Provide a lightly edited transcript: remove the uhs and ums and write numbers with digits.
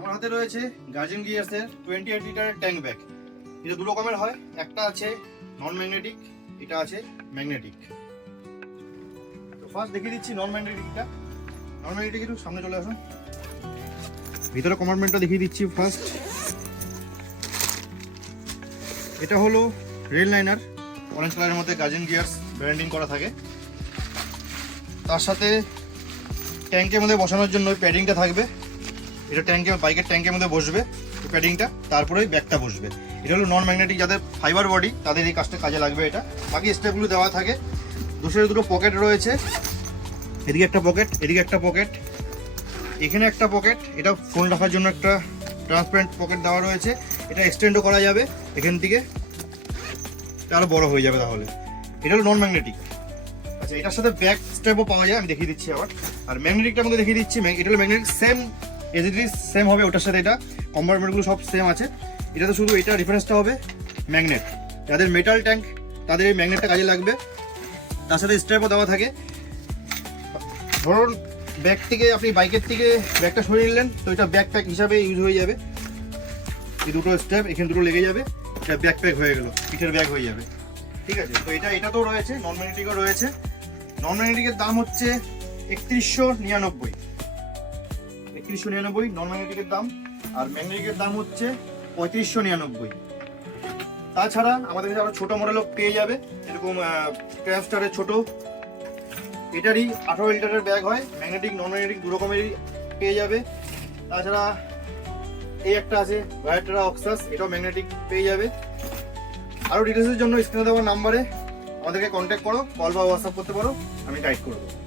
আমার হাতে রয়েছে গার্জিয়ান গিয়ার্সের 28 লিটারের ট্যাঙ্ক ব্যাগ। এটা দু রকমের হয়, একটা আছে নন ম্যাগনেটিক, এটা আছে ম্যাগনেটিক। তো ফার্স্ট দেখিয়ে দিচ্ছি নন ম্যাগনেটিকটা। নন ম্যাগনেটিক একটু সামনে চলে আসুন, ভিতরে কম্পার্টমেন্টটা দেখিয়ে দিচ্ছি। ফার্স্ট এটা হলো রেল লাইনার, অরেঞ্জ কালারের মধ্যে গার্জিয়ান গিয়ার্স ব্র্যান্ডিং করা থাকে। তার সাথে ট্যাঙ্কের মধ্যে বসানোর জন্য ওই প্যাডিংটা থাকবে। এটা বাইকের ট্যাঙ্কের মধ্যে বসবে ওই প্যাডিংটা, তারপরে ব্যাগটা বসবে। এটা হলো নন ম্যাগনেটিক, যাদের ফাইবার বডি তাদের এই কাজটা কাজে লাগবে এটা। বাকি স্টেপগুলো দেওয়া থাকে। দুটো পকেট রয়েছে, এদিকে একটা পকেট, এদিকে একটা পকেট, এখানে একটা পকেট। এটা ফোন রাখার জন্য একটা ট্রান্সপারেন্ট পকেট দেওয়া রয়েছে। এটা এক্সটেন্ডও করা যাবে, এখান থেকে আরও বড় হয়ে যাবে তাহলে। এটা হলো নন ম্যাগনেটিক। আচ্ছা, এটার সাথে ব্যাক স্ট্র্যাপও পাওয়া যায়, আমি দেখিয়ে দিচ্ছি আবার। আর ম্যাগনেটিকটার মধ্যে দেখিয়ে দিচ্ছি, এটা হলো magnetic, same as it is same হবে ওটার সাথে। এটা কম্পার্টমেন্টগুলো সব সেম আছে। এটাতে শুধু এটা ডিফারেন্সটা হবে ম্যাগনেট। যাদের মেটাল ট্যাঙ্ক তাদের এই ম্যাগনেটটা কাজে লাগবে। তার সাথে স্ট্র্যাপও দেওয়া থাকে। ধরুন ব্যাগ থেকে আপনি বাইকের থেকে ব্যাগটা সরিয়ে নিলেন, তো এটা ব্যাকপ্যাক হিসাবে ইউজ হয়ে যাবে। এই দুটো স্ট্র্যাপ এখানে দুটো লেগে যাবে, এটা ব্যাকপ্যাক হয়ে গেল, পিঠের ব্যাগ হয়ে যাবে। ঠিক আছে, তো এটা তো রয়েছে, নন ম্যাগনেটিকও রয়েছে। নন ম্যাগনেটিকের দাম হচ্ছে 3199, 3199 নন ম্যাগনেটিকের দাম। আর ম্যাগনেটিকের দাম হচ্ছে 3599। তাছাড়া আমাদের কাছে আরো ছোট মডেলও পেয়ে যাবে, এরকম ট্রান্সস্টারের ছোট। এটারই 18 লিটারের ব্যাগ হয়, ম্যাগনেটিক নন ম্যাগনেটিক দু রকমেরই পেয়ে যাবে। তাছাড়া এই একটা আছে ভায়াট্রা অক্সাস, এটাও ম্যাগনেটিক পেয়ে যাবে। আরও ডিটেলসের জন্য স্ক্রিনে দেওয়া নাম্বারে আমাদেরকে কন্ট্যাক্ট করো, কল বা হোয়াটসঅ্যাপ করতে পারো, আমি গাইড করে দেবো।